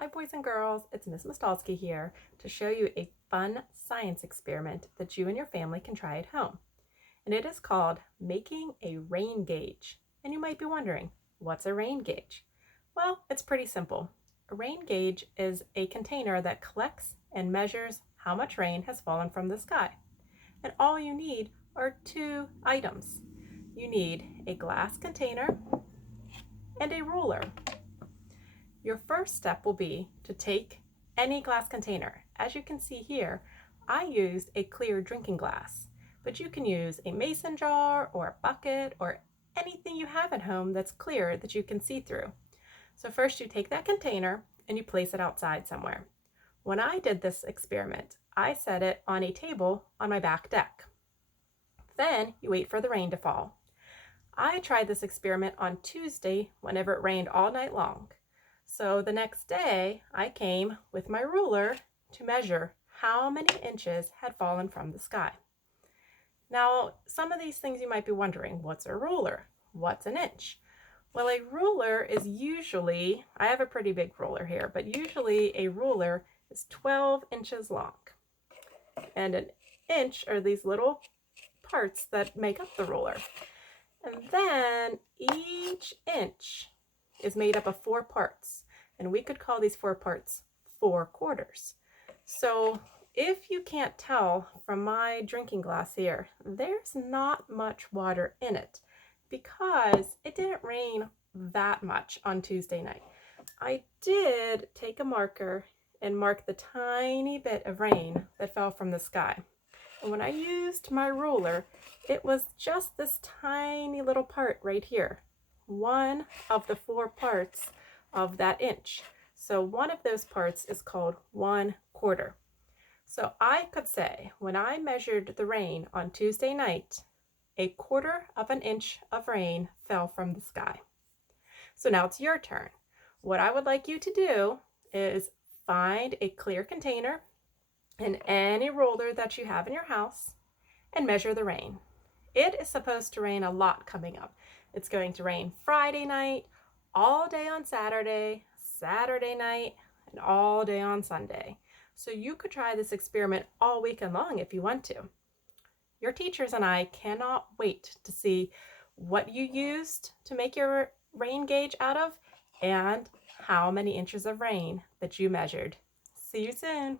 Hi boys and girls, it's Miss Mastalski here to show you a fun science experiment that you and your family can try at home. And it is called making a rain gauge. And you might be wondering, what's a rain gauge? Well, it's pretty simple. A rain gauge is a container that collects and measures how much rain has fallen from the sky. And all you need are two items. You need a glass container and a ruler. Your first step will be to take any glass container. As you can see here, I used a clear drinking glass, but you can use a mason jar or a bucket or anything you have at home that's clear that you can see through. So first you take that container and you place it outside somewhere. When I did this experiment, I set it on a table on my back deck. Then you wait for the rain to fall. I tried this experiment on Tuesday whenever it rained all night long. So the next day, I came with my ruler to measure how many inches had fallen from the sky. Now, some of these things you might be wondering, what's a ruler? What's an inch? Well, a ruler is usually, I have a pretty big ruler here, but usually a ruler is 12 inches long. And an inch are these little parts that make up the ruler. And then each inch is made up of 4 parts, and we could call these 4 parts 4 quarters. So if you can't tell from my drinking glass here, there's not much water in it because it didn't rain that much on Tuesday night. I did take a marker and mark the tiny bit of rain that fell from the sky. And when I used my ruler, it was just this tiny little part right here, one of the 4 parts of that inch. So one of those parts is called 1 quarter. So I could say when I measured the rain on Tuesday night, 1/4 of an inch of rain fell from the sky. So now it's your turn. What I would like you to do is find a clear container and any ruler that you have in your house and measure the rain. It is supposed to rain a lot coming up. It's going to rain Friday night, all day on Saturday, Saturday night, and all day on Sunday. So you could try this experiment all weekend long if you want to. Your teachers and I cannot wait to see what you used to make your rain gauge out of and how many inches of rain that you measured. See you soon.